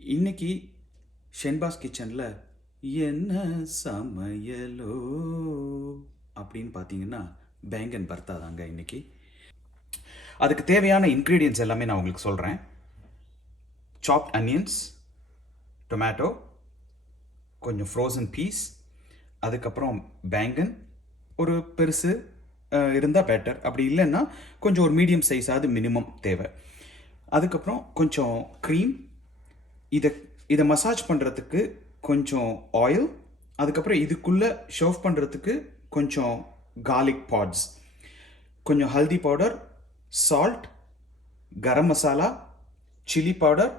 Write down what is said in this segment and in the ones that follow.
இன்னைக்கு ஷென்பாஸ் கிச்சனில் என்ன சமையலோ அப்படின்னு பார்த்தீங்கன்னா பேங்கன் பர்த்தா தாங்க இன்னைக்கு. அதுக்கு தேவையான இன்க்ரீடியன்ஸ் எல்லாமே நான் உங்களுக்கு சொல்கிறேன். சாப்ட் அனியன்ஸ், டொமேட்டோ, கொஞ்சம் ஃப்ரோசன் பீஸ், அதுக்கப்புறம் பேங்கன் ஒரு பெருசு இருந்தால் பெட்டர், அப்படி இல்லைன்னா கொஞ்சம் ஒரு மீடியம் சைஸாவது மினிமம் தேவை. அதுக்கப்புறம் கொஞ்சம் க்ரீம், இதை இதை மசாஜ் பண்ணுறதுக்கு கொஞ்சம் ஆயில், அதுக்கப்புறம் இதுக்குள்ளே ஷர்வ் பண்ணுறதுக்கு கொஞ்சம் கார்லிக் பாட்ஸ், கொஞ்சம் haldi powder, salt, garam masala, chilli powder,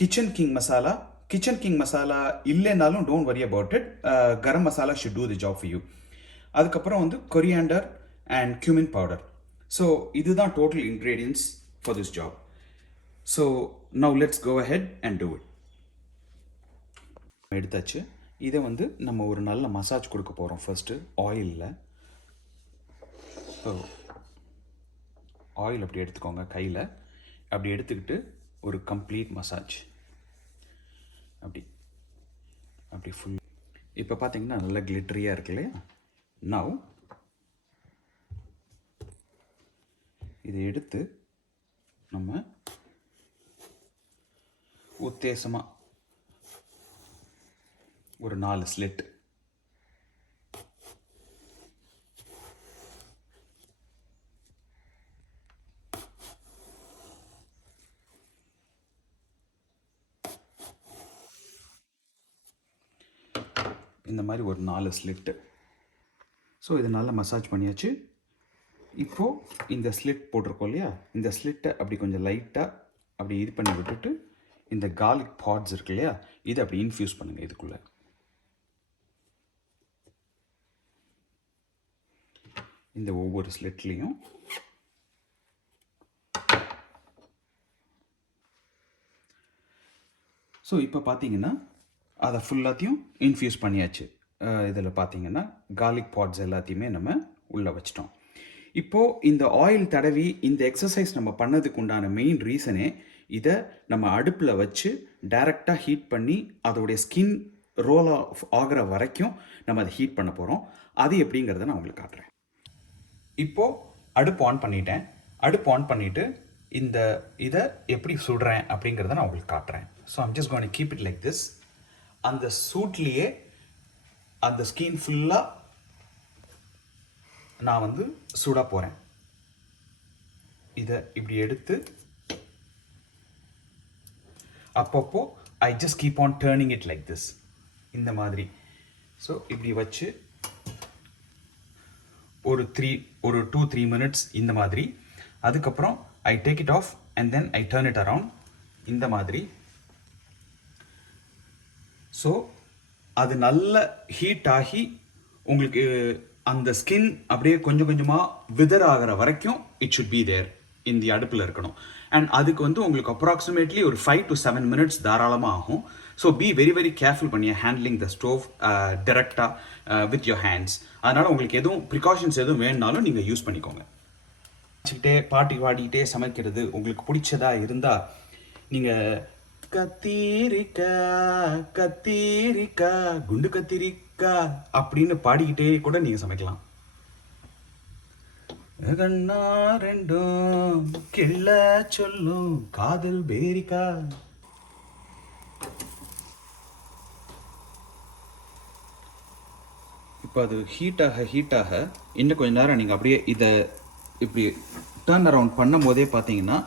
Kitchen King masala. Kitchen King masala இல்லைனாலும் don't worry about it, garam masala should do the job for you. அதுக்கப்புறம் வந்து coriander and cumin powder. So இதுதான் total ingredients for this job. So now let's go ahead and do it. எடுத்தாச்சு. இதை வந்து நம்ம ஒரு நல்ல மசாஜ் கொடுக்க போகிறோம். ஃபர்ஸ்ட்டு ஆயிலில். ஸோ ஆயில் அப்படி எடுத்துக்கோங்க கையில். அப்படி எடுத்துக்கிட்டு ஒரு கம்ப்ளீட் மசாஜ் அப்படி அப்படி ஃபுல். இப்போ பார்த்தீங்கன்னா நல்லா கிளிட்டரியாக இருக்கு இல்லையா? நவ் இதை எடுத்து நம்ம உத்தேசமாக ஒரு 4 ஸ்லிட் இந்த மாதிரி ஒரு 4 ஸ்லிட்டு. ஸோ இது நல்லா மசாஜ் பண்ணியாச்சு. இப்போது இந்த ஸ்லிட் போட்டிருக்கோம் இல்லையா, இந்த ஸ்லிட்டை அப்படி கொஞ்சம் லைட்டாக அப்படி இது பண்ணி விட்டுட்டு இந்த கார்லிக் பாட்ஸ் இருக்கு இல்லையா, இதை அப்படி இன்ஃப்யூஸ் பண்ணுங்கள் இதுக்குள்ளே. இந்த ஒவ்வொரு ஸ்லிட்லேயும் ஸோ இப்போ பார்த்தீங்கன்னா அதை ஃபுல்லாத்தையும் இன்ஃப்யூஸ் பண்ணியாச்சு. இதில் பார்த்தீங்கன்னா கார்லிக் பாட்ஸ் எல்லாத்தையுமே நம்ம உள்ளே வச்சிட்டோம். இப்போது இந்த ஆயில் தடவி இந்த எக்ஸசைஸ் நம்ம பண்ணதுக்கு உண்டான மெயின் ரீசனே, இதை நம்ம அடுப்பில் வச்சு டைரெக்டாக ஹீட் பண்ணி அதோடைய ஸ்கின் ரோல் ஆஃப் ஆகிற வரைக்கும் நம்ம அதை ஹீட் பண்ண போகிறோம். அது எப்படிங்கிறத நான் உங்களுக்கு காட்டுறேன். இப்போது அடுப்பு ஆன் பண்ணிட்டேன். அடுப்பு ஆன் பண்ணிவிட்டு இந்த இதை எப்படி சுடுறேன் அப்படிங்கிறத நான் உங்களுக்கு காட்டுறேன். So I'm just going to keep it like this. அந்த சூட்லேயே அந்த ஸ்கின் ஃபுல்லாக நான் வந்து சுட போகிறேன். இதை இப்படி எடுத்து அப்பப்போ I just keep on turning it like this, இந்த மாதிரி. ஸோ இப்படி வச்சு ஒரு 2-3 மினிட்ஸ் இந்த மாதிரி. அதுக்கப்புறம் I take it of and then I turn it around இந்த மாதிரி. ஸோ அது நல்ல ஹீட் ஆகி உங்களுக்கு அந்த ஸ்கின் அப்படியே கொஞ்சம் கொஞ்சமாக விதர் ஆகிற வரைக்கும் இட் ஷுட் பி தேர் இந்த அடுப்பில் இருக்கணும். அண்ட் அதுக்கு வந்து உங்களுக்கு அப்ராக்சிமேட்லி ஒரு 5 to 7 மினிட்ஸ் தாராளமாக ஆகும். So be very very careful பண்ணி ஹேண்ட்லிங் த ஸ்டோவ் டிரெக்டாக வித் யோர் ஹேண்ட்ஸ். அதனால் உங்களுக்கு எதுவும் ப்ரிகாஷன்ஸ் எதுவும் வேணுனாலும் நீங்கள் யூஸ் பண்ணிக்கோங்க. வச்சுக்கிட்டே பாடிக்கிட்டே சமைக்கிறது உங்களுக்கு பிடிச்சதா இருந்தால் நீங்கள் கத்தீரிக்கா கத்தீரிக்கா குண்டு கத்திரிக்கா அப்படின்னு பாடிக்கிட்டே கூட நீங்கள் சமைக்கலாம். கண்ணா ரெண்டும் கிள்ள சொல்லும் காதல் பேரிக்கா. இப்போ அது ஹீட்டாக இன்னும் கொஞ்சம் நேரம் நீங்கள் அப்படியே இதை இப்படி டர்ன் அரவுண்ட் பண்ணும் போதே பார்த்தீங்கன்னா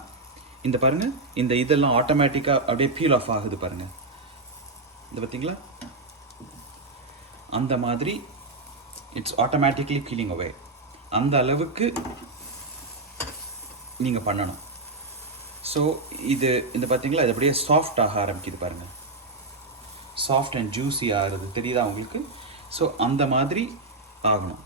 இந்த பாருங்கள், இந்த இதெல்லாம் ஆட்டோமேட்டிக்காக அப்படியே பீல் ஆஃப் ஆகுது பாருங்கள். இந்த பார்த்தீங்களா, அந்த மாதிரி இட்ஸ் ஆட்டோமேட்டிக்லி பீலிங் அவே. அந்த அளவுக்கு நீங்கள் பண்ணணும். ஸோ இது இந்த பார்த்தீங்களா, இது அப்படியே சாஃப்ட் ஆக ஆரம்பிக்குது பாருங்கள். சாஃப்ட் அண்ட் ஜூஸி ஆகிறது தெரியுதா உங்களுக்கு? ஸோ அந்த மாதிரி ஆகணும்.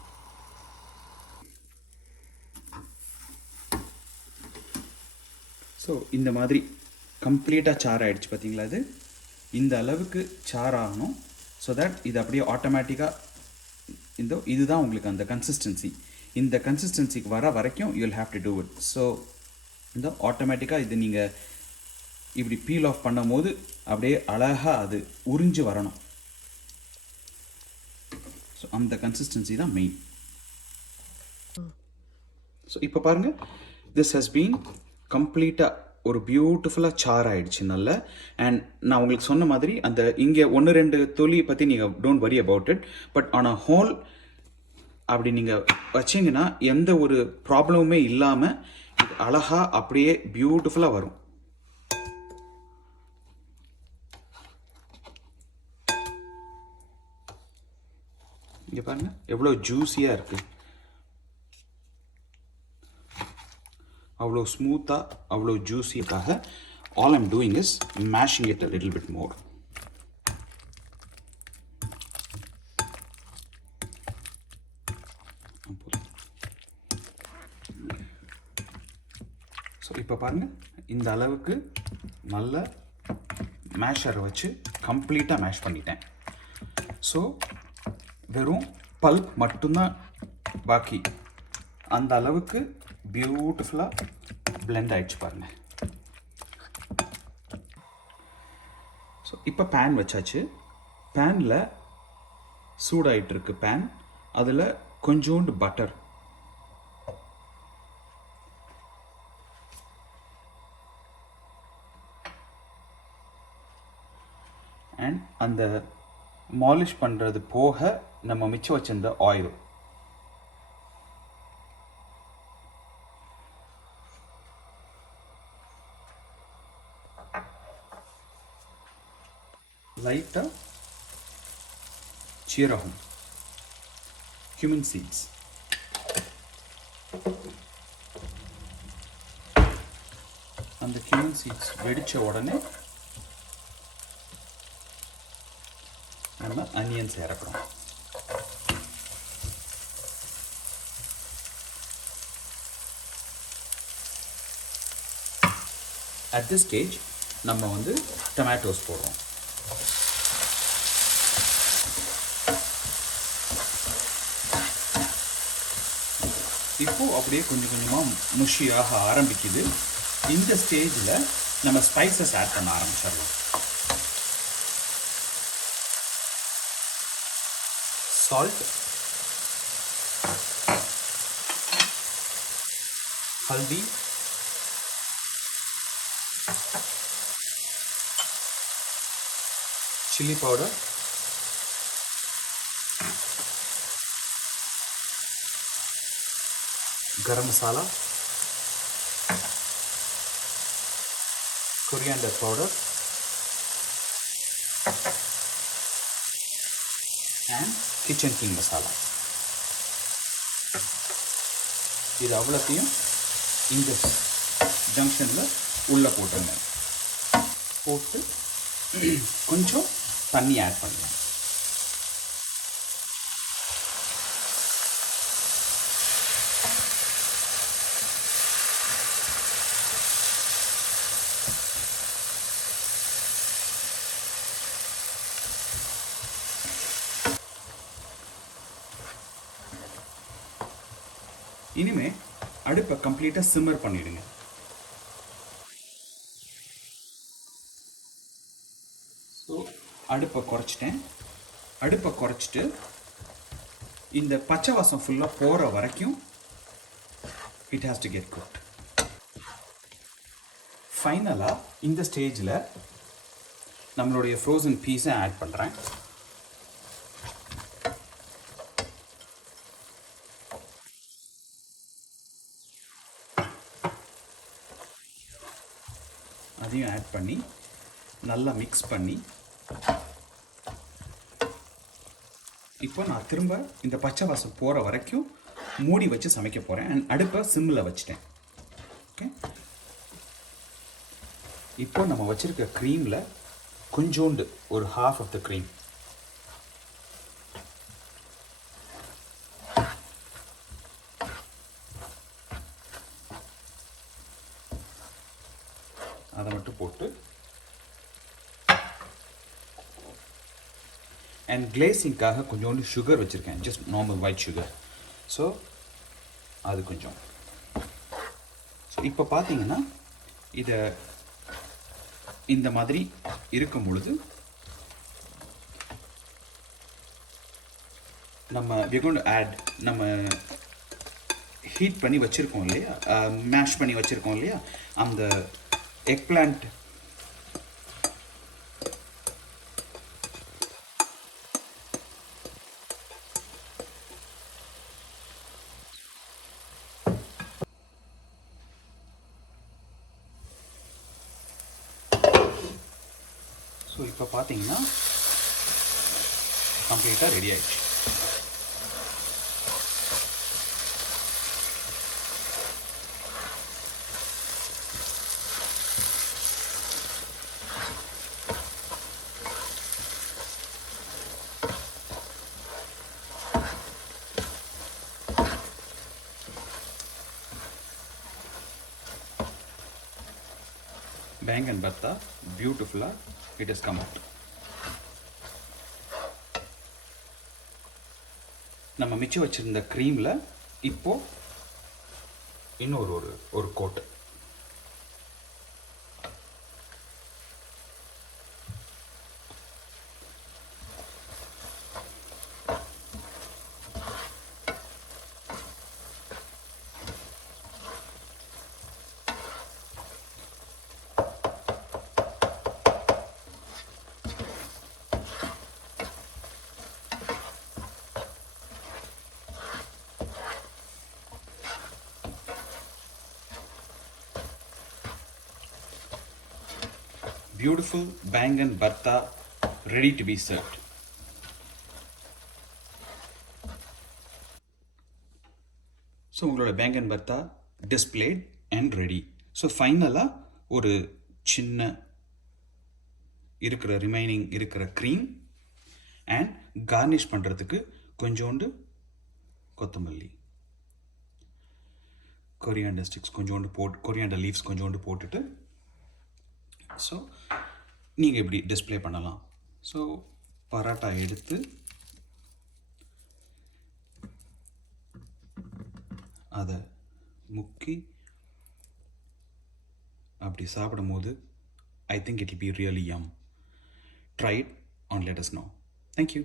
ஸோ இந்த மாதிரி கம்ப்ளீட்டாக சார் ஆகிடுச்சு பார்த்தீங்களா. இது இந்த அளவுக்கு சார் ஆகணும். ஸோ தட் இது அப்படியே ஆட்டோமேட்டிக்காக இதுதான் உங்களுக்கு அந்த கன்சிஸ்டன்சி. இந்த கன்சிஸ்டன்சிக்கு வர வரைக்கும் you will have to do it. So இந்த ஆட்டோமேட்டிக்காக இது நீங்கள் இப்படி பீல் ஆஃப் பண்ணும்போது அப்படியே அழகாக அது உறிஞ்சு வரணும். ஸோ அந்த கன்சிஸ்டன்சி தான் மெயின். ஸோ இப்போ பாருங்கள், திஸ் ஹஸ் பீன் கம்ப்ளீட்டாக ஒரு பியூட்டிஃபுல்லாக சார் ஆகிடுச்சு நல்ல. அண்ட் நான் உங்களுக்கு சொன்ன மாதிரி அந்த இங்கே 1-2 துளி பற்றி நீங்கள் don't worry about it. But on a whole அப்படி நீங்கள் வச்சிங்கன்னா எந்த ஒரு ப்ராப்ளமுமே இல்லாமல் இது அழகாக அப்படியே பியூட்டிஃபுல்லாக வரும். இங்கே பாருங்கள் எவ்வளோ ஜூஸியாக இருக்குது, அவ்வளோ ஸ்மூத்தாக, அவ்வளோ ஜூஸியாக. All I'm doing is mashing it a little bit more. So இப்போ பாருங்கள், இந்த அளவுக்கு நல்ல மேஷரை வச்சு கம்ப்ளீட்டாக மேஷ் பண்ணிட்டேன். ஸோ வெறும் பல்ப் மட்டும்தான் பாக்கி. அந்த அளவுக்கு பியூட்டிஃபுல்லாக பிளெண்ட் ஆகிடுச்சு பாருங்கள். ஸோ இப்போ பேன் வச்சாச்சு. பேனில் சூடாகிட்டு இருக்கு பேன். அதில் கொஞ்சோண்டு பட்டர், அண்ட் அந்த மாலிஷ் பண்ணுறது போக நம்ம மிச்சம் வச்சிருந்த ஆயில், லைட்டாக சீரகம், cumin seeds, அந்த cumin seeds வெடித்த உடனே நம்ம அனியன்ஸ் இறக்குறோம். அட் திஸ் ஸ்டேஜ் நம்ம வந்து டொமேட்டோஸ் போடுறோம். இப்போ அப்படியே கொஞ்சம் கொஞ்சமாக முஷியாக ஆரம்பிக்குது. இந்த ஸ்டேஜில் நம்ம ஸ்பைசஸ் ஆட் பண்ண ஆரம்பிச்சிடலாம். salt, haldi, chili powder, garam masala, coriander powder, and kitchen King masala. இது அவ்வளோத்தையும் இந்த ஜங்ஷனில் உள்ளே போட்டுருங்க. போட்டு கொஞ்சம் தண்ணி ஆட் பண்ணுங்க. இனிமே அடுப்பை கம்ப்ளீட்டாக சிம்மர் பண்ணிடுங்க. ஸோ அடுப்பை குறைச்சிட்டேன். அடுப்பை குறைச்சிட்டு இந்த பச்சை வாசம் ஃபுல்லாக போகிற வரைக்கும் it has to get cooked. ஃபைனலாக இந்த ஸ்டேஜில் நம்மளுடைய ஃப்ரோசன் பீஸை ஆட் பண்ணுறேன். அதையும் ஆட் பண்ணி நல்லா மிக்ஸ் பண்ணி இப்போ நான் திரும்ப இந்த பச்சை வாசம் போகிற வரைக்கும் மூடி வச்சு சமைக்க போகிறேன். அண்ட் அடுப்பை சிம்மில் வச்சுட்டேன். ஓகே, இப்போ நம்ம வச்சுருக்க க்ரீமில் கொஞ்சோண்டு ஒரு half ஆஃப் த க்ரீம் அதை மட்டும் போட்டு, அண்ட் கிளேசிங்காக கொஞ்சோண்டு சுகர் வச்சுருக்கேன், just normal white sugar. So அது கொஞ்சம். ஸோ இப்போ பார்த்தீங்கன்னா இதை இந்த மாதிரி இருக்கும் பொழுது நம்ம we are going to add நம்ம ஹீட் பண்ணி வச்சுருக்கோம் இல்லையா, மேஷ் பண்ணி வச்சுருக்கோம் இல்லையா, அந்த எக் பிளான்ட் ஸோ இப்போ பார்த்தீங்கன்னா கம்ப்ளீட்டாக ரெடி ஆயிடுச்சு. Bangan bhatta, beautiful, it has come out. நம்ம மிச்சம் வச்சிருந்த க்ரீமில் இப்போ இன்னொரு ஒரு coat. Beautiful bangan bhatta ready to be served. So உங்களோட baingan bharta displayed and ready. So ஃபைனலாக ஒரு சின்ன ரிமைனிங் இருக்கிற க்ரீம் அண்ட் கார்னிஷ் பண்ணுறதுக்கு கொஞ்சோண்டு கொத்தமல்லி, கொரியாண்டர் ஸ்டிக்ஸ் கொஞ்சோண்டு கொரியாண்டர் லீவ்ஸ் கொஞ்சோண்டு போட்டுட்டு ஸோ நீங்கள் இப்படி டிஸ்பிளே பண்ணலாம். ஸோ பரோட்டா எடுத்து அதை முக்கி அப்படி சாப்பிடும் போது I think it will be really yum. Try it and let us know. Thank you.